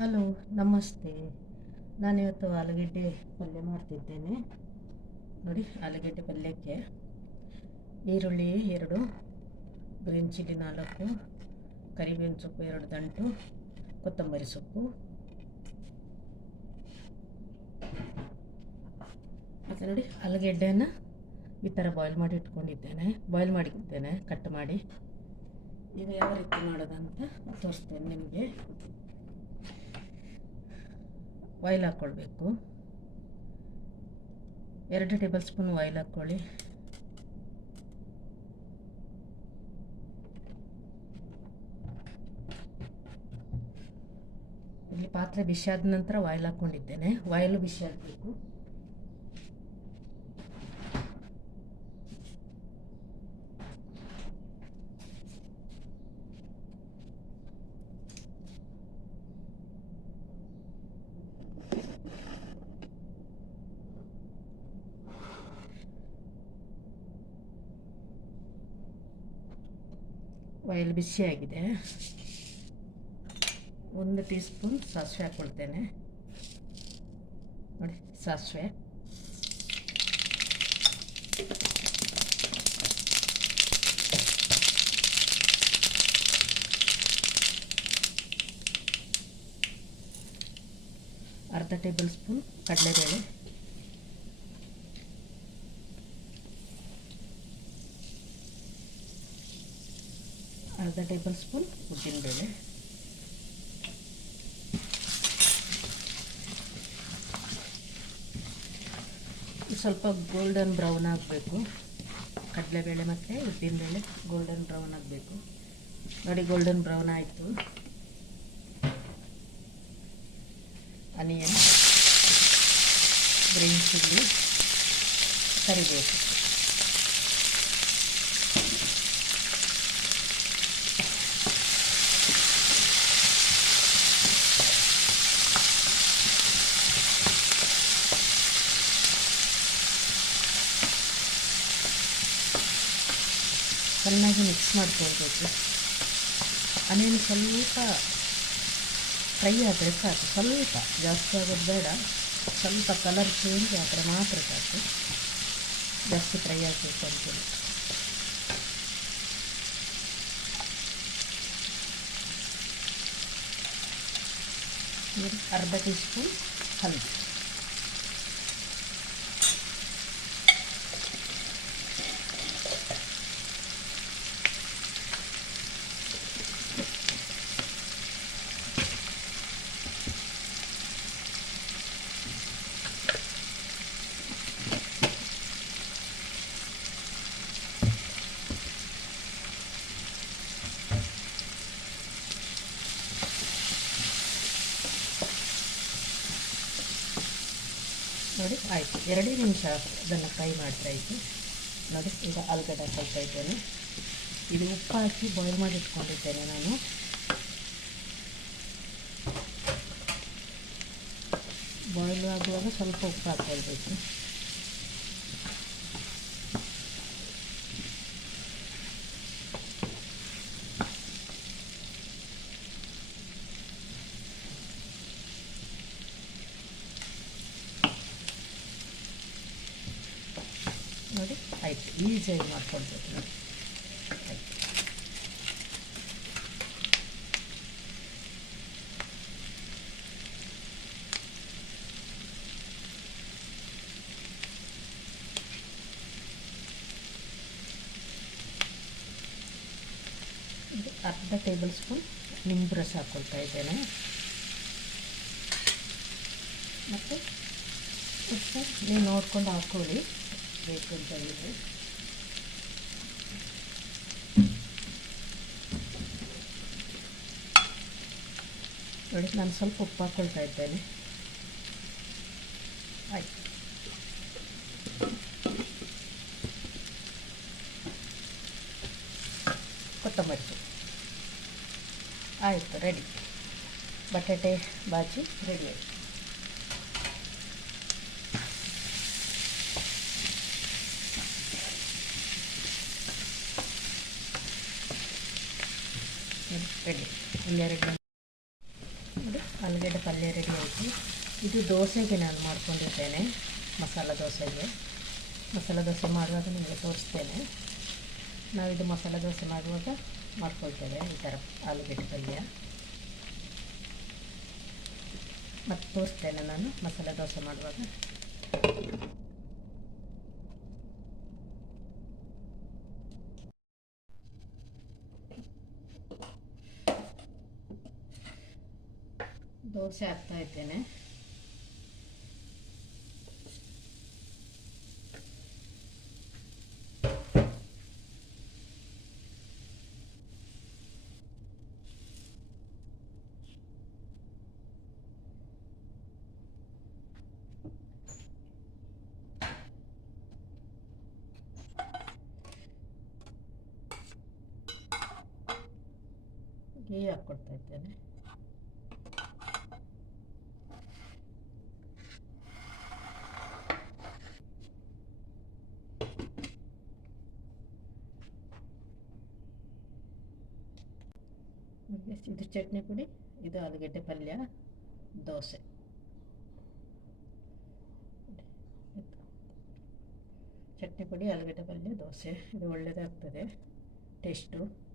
Hello, ನಮಸ್ತೆ. ನಾನಿವತ್ತು ಆಲೂಗೆಡ್ಡೆ ಪಲ್ಯ ಮಾಡ್ತಿದ್ದೇನೆ. ನೋಡಿ, ಆಲೂಗೆಡ್ಡೆ ಪಲ್ಯಕ್ಕೆ ಈರುಳ್ಳಿ 2, ಗ್ರೀನ್ ಚಿಲ್ಲಿ 4, ಕರಿಬೇವಿನ ಸೊಪ್ಪು 2 ದಂಟು, ಕೊತ್ತಂಬರಿ ಸೊಪ್ಪು, ಮತ್ತು ನೋಡಿ ಆಲೂಗೆಡ್ಡೆಯನ್ನು ಈ ಥರ ಬಾಯ್ಲ್ ಮಾಡಿಟ್ಟಿದ್ದೇನೆ ಕಟ್ ಮಾಡಿ. ಈಗ ಯಾವ ರೀತಿ ಮಾಡೋದಂತ ತೋರಿಸ್ತೇನೆ ನಿಮಗೆ. ಆಯಿಲ್ ಹಾಕ್ಕೊಳ್ಬೇಕು. 2 ಟೇಬಲ್ ಸ್ಪೂನ್ ಆಯಿಲ್ ಹಾಕ್ಕೊಳ್ಳಿ. ಇಲ್ಲಿ ಪಾತ್ರೆ ಬಿಸಿ ಆದ ನಂತರ ಆಯಿಲ್ ಹಾಕ್ಕೊಂಡಿದ್ದೇನೆ. ಆಯಿಲು ಬಿಸಿ ಆಗಬೇಕು. ಆಯಿಲ್ ಬಿಸಿಯಾಗಿದೆ. 1 ಟೀ ಸ್ಪೂನ್ ಸಾಸಿವೆ ಹಾಕ್ಕೊಳ್ತೇನೆ. ನೋಡಿ, ಸಾಸಿವೆ, ಅರ್ಧ ಟೇಬಲ್ ಸ್ಪೂನ್ ಕಡಲೆಬೇಳೆ, ಅರ್ಧ ಟೇಬಲ್ ಸ್ಪೂನ್ ಉದ್ದಿನಬೇಳೆ, ಸ್ವಲ್ಪ ಗೋಲ್ಡನ್ ಬ್ರೌನ್ ಆಗಬೇಕು. ಕಡಲೆಬೇಳೆ ಮತ್ತು ಉದ್ದಿನಬೇಳೆ ಗೋಲ್ಡನ್ ಬ್ರೌನ್ ಆಗಬೇಕು. ನೋಡಿ, ಗೋಲ್ಡನ್ ಬ್ರೌನ್ ಆಯಿತು. ಆನಿಯನ್, ಗ್ರೀನ್ ಚಿಲ್ಲಿ, ಕರಿಬೇವು, ಚೆನ್ನಾಗಿ ಮಿಕ್ಸ್ ಮಾಡ್ಕೊಳ್ಬೇಕು. ಆನಿಯನ್ ಸ್ವಲ್ಪ ಫ್ರೈ ಆದರೆ ಸಾಕು. ಸ್ವಲ್ಪ ಜಾಸ್ತಿ ಆಗೋದು ಬೇಡ, ಸ್ವಲ್ಪ ಕಲರ್ ಚೇಂಜ್ ಆದರೆ ಮಾತ್ರ ಸಾಕು. ಜಾಸ್ತಿ ಫ್ರೈ ಆಗಬೇಕು ಅಂತೇಳಿ. ಅರ್ಧ ಟೀ ಸ್ಪೂನ್ ಹಲ್ದಿ, ನೋಡಿ ಆಯಿತು. 2 ನಿಮಿಷ ಅದನ್ನು ಫ್ರೈ ಮಾಡ್ತಾಯಿತ್ತು. ನೋಡಿ, ಈಗ ಆಲೂಗಡ್ಡೆ ಹಾಕ್ಕೊಳ್ತಾ ಇದ್ದೇನೆ. ಇದು ಉಪ್ಪು ಹಾಕಿ ಬಾಯ್ಲ್ ಮಾಡಿ ಇಟ್ಕೊಂಡಿದ್ದೇನೆ ನಾನು. ಬಾಯ್ಲ್ ಆಗುವಾಗ ಸ್ವಲ್ಪ ಉಪ್ಪು ಹಾಕ್ಕೊಳ್ಬೇಕು. ನೋಡಿ ಆಯಿತು, ಈಸಿಯಾಗಿ ಮಾಡ್ಕೊಳ್ಬೇಕು. ನೋಡಿ ಆಯಿತು. ಅರ್ಧ ಟೇಬಲ್ ಸ್ಪೂನ್ ನಿಂಬು ರಸ ಹಾಕ್ಕೊಳ್ತಾ ಇದ್ದೇನೆ. ಮತ್ತು ಉಪ್ಪು ನೀವು ನೋಡ್ಕೊಂಡು ಹಾಕ್ಕೊಳ್ಳಿ ಬೇಕು ಅಂತ ಹೇಳಿದರೆ. ನೋಡಿ, ನಾನು ಸ್ವಲ್ಪ ಉಪ್ಪು ಹಾಕ್ಕೊಳ್ತಾ ಇದ್ದೇನೆ. ಆಯಿತು. ಕೊತ್ತಂಬರಿ ಸೊಪ್ಪು ಆಯಿತು, ರೆಡಿ. ಬಟಾಟೆ ಬಾಜಿ ರೆಡಿ ಆಯಿತು. ರೆಡಿ. ಒಂದೆರಡು ಆಲೂಗಡ್ಡೆ ಪಲ್ಯ ರೆಡಿ ಆಯಿತು. ಇದು ದೋಸೆಗೆ ನಾನು ಮಾಡ್ಕೊಂಡಿದ್ದೇನೆ, ಮಸಾಲ ದೋಸೆಗೆ. ಮಸಾಲ ದೋಸೆ ಮಾಡುವಾಗ ನಿಮಗೆ ತೋರಿಸ್ತೇನೆ. ನಾವಿದು ಮಸಾಲ ದೋಸೆ ಮಾಡುವಾಗ ಮಾಡ್ಕೊಳ್ತೇವೆ ಈ ಥರ ಆಲೂಗಡ್ಡೆ ಪಲ್ಯ. ಮತ್ತು ತೋರಿಸ್ತೇನೆ ನಾನು ಮಸಾಲ ದೋಸೆ ಮಾಡುವಾಗ. ದೋಸೆ ಹಾಕ್ತಾ ಇದ್ದೇನೆ. ಗೀ ಹಾಕ್ಕೊಡ್ತಾ ಇದ್ದೇನೆ. ಇದು ಚಟ್ನಿ ಪುಡಿ, ಇದು ಆಲೂಗಡ್ಡೆ ಪಲ್ಯ, ದೋಸೆ. ಚಟ್ನಿ ಪುಡಿ, ಆಲೂಗಡ್ಡೆ ಪಲ್ಯ, ದೋಸೆ. ಇದು ಒಳ್ಳೆಯದಾಗ್ತದೆ ಟೇಸ್ಟು.